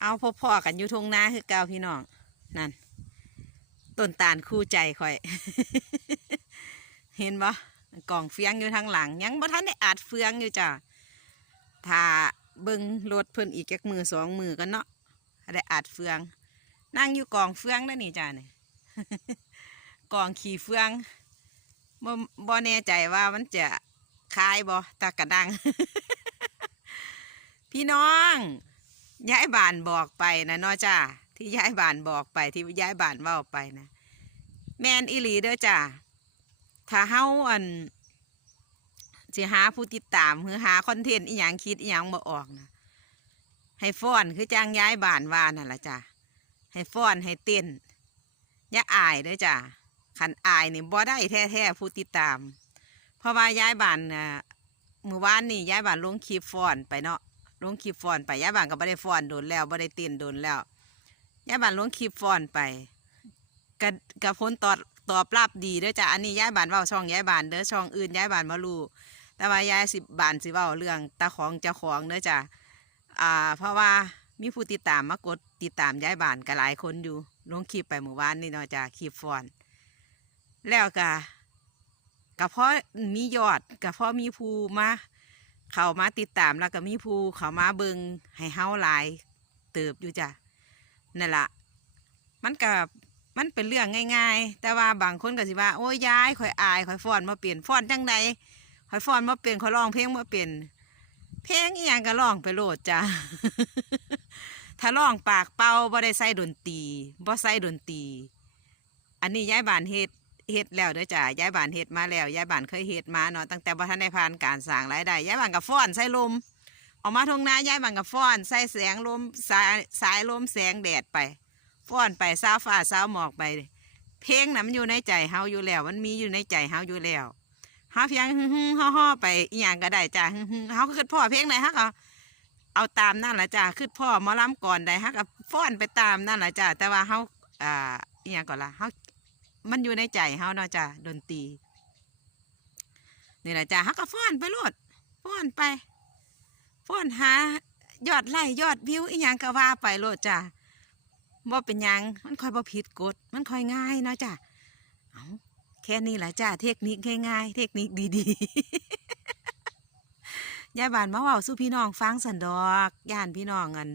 เอาพ่อๆกันอยู่ทงนาคือเก่าพี่น้องนั่นต้นตาลคู่ใจคอย เห็นบ่กล่องเฟียงอยู่ทางหลัง ยังบ่ทันได้อาดเฟืองอยู่จ้ะถ้าเบิ่งรถเพิ่นอีกจักมือสองมือกันเนาะได้อาดเฟือง นั่งอยู่กองเฟืองนั่นนี่จ้ะนี่ยกองขี่เฟืองบ่บ่แน่ใจว่ามันจะคายบ่ตากระดัง พี่น้อง ย้ายบานบอกไปนะเนาะจ้าที่ย้ายบานบอกไปที่ย้ายบานว้าไปนะแมนอีหลีเด้อจ้าถ้าเฮาอันสิหาผู้ติดตามหรือหาคอนเทนต์อีหยังคิดอีหยังบ่ออกนะให้ฟ้อนคือจ้างย้ายบานว่านั่นละจ้าให้ฟ้อนให้เต้นอย่าอายเด้อจ้าคันอายนี่บ่ได้แท้ๆผู้ติดตาม เพราะว่าย้ายบานน่ะมือวานนี่ย้ายบานลงคลิปฟ้อนไปเนาะ ลงคลิปฟอนไปยาบ้านก็บ่ได้ฟอนโดนแล้วบ่ได้เต้นโดนแล้วยาบ้านลงคลิปฟอนไปกับกับผลตอบตอบรับดีเด้อจ้ะอันนี้ยายบ้านเว้าช่องยายบ้านเด้อช่องอื่นยายบ้านมารู้แต่ว่ายายสิบ้านสิเว้าเรื่องตาของเจ้าของเด้อจ้ะอ่า เพราะว่ามีผู้ติดตามมากดติดตามยายบ้านก็หลายคนอยู่ลงคลิปไปเมื่อวานนี่เนาะจ้ะคลิปฟอน แล้วก็ก็เพราะมียอดก็เพราะมีผู้มา เขามาติดตามแล้วก็มีผู้เขามาเบิงให้เฮาหลาย เติบอยู่จ้ะนั่นละมันก็มันเป็นเรื่องง่าย ๆ แต่ว่าบางคนก็สิว่า โอ้ยยายข่อยอายข่อยฟ้อนมาเปลี่ยนฟ้อนจังใดข่อยฟ้อนมาเปลี่ยนข่อยร้องเพลงมาเปลี่ยนเพลงอีหยังก็ร้องไปโลดจ้ะถ้าร้องปากเป่าบ่ได้ใส่ดนตรีบ่ใส่ดนตรี อันนี้ย้ายบานเฮ็ด เฮ็ดแล้วเด้อจ้ะย้ายบ้านเฮ็ดมาแล้วยายบ้านเคยเฮ็ดมาเนาะตั้งแต่บ่ทันได้ผ่านการสร้างรายได้ยายบ้านกับฟ้อนใส่ลมออกมาทงนายายบ้านกับฟ้อนใส่แสงลมสายสายลมแสงแดดไปฟ้อนไปซาฟ้าซาหมอกไป เพลงน่ะมันอยู่ในใจเฮาอยู่แล้ว มันมีอยู่ในใจเฮาอยู่แล้วเฮาเพียงฮึ่มๆฮ่อๆไปอีหยังก็ได้จ้ะฮึ่มๆเฮาก็คิดพ่อเพลงไหนเฮาก็เอาตามนั่นล่ะจ้ะคือพ่อมอลำก่อนได้ฮาก็ฟ้อนไปตามนั่นล่ะจ้ะแต่ว่าเฮาอ่าอีหยังก่อนล่ะเฮา มันอยู่ในใจเฮาเนาะจ้ะดนตรีนี่แหละจ้ะฮักก็ฟ้อนไปโลดฟ้อนไปฟ้อนหายอดไล่ยอดวิวอีหยังก็ว่าไปโลดจ้ะบ่เป็นยังมันค่อยบ่ผิดกฎมันค่อยง่ายเนาะจ้ะเอาแค่นี้แหละจ้ะเทคนิคง่ายๆเทคนิคดีๆยายบานมาว้าสู่พี่น้องฟังสันดอกย่านพี่น้องอัน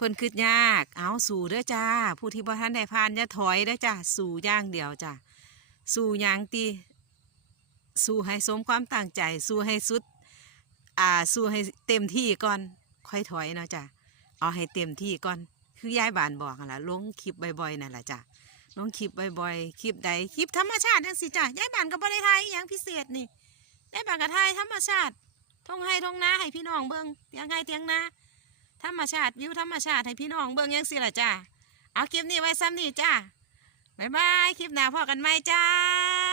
เพิ่นคืดยาก เอาสู่เด้อจ้า ผู้ที่บ่ทันได้ผ่านอย่าถอยเด้อจ้า สู่ย่างเดียวจ้า สู่ย่างตีสู่ให้สมความตั้งใจ สู่ให้สุด อ่า สู่ให้เต็มที่ก่อน ค่อยถอยเนาะจ้า เอาให้เต็มที่ก่อน คือยายบานบอกนั่นล่ะ ลงคลิปบ่อยๆนั่นแหละจ้าลงคลิปบ่อยๆ คลิปใด คลิปธรรมชาติจังสิจ้ายายบานก็บ่ได้ถ่ายอหยังพิเศษนี่ยายบานก็ถ่ายธรรมชาติทงให้ทงนาให้พี่น้องเบิ่งเตียงให้เตียงนา ธรรมชาติวิวธรรมชาติให้พี่น้องเบิ่งยังสิล่ะจ้าเอาคลิปนี้ไว้ซ้ำนี่จ้าบ๊ายบาย คลิปหน้าพอกันไหมจ้า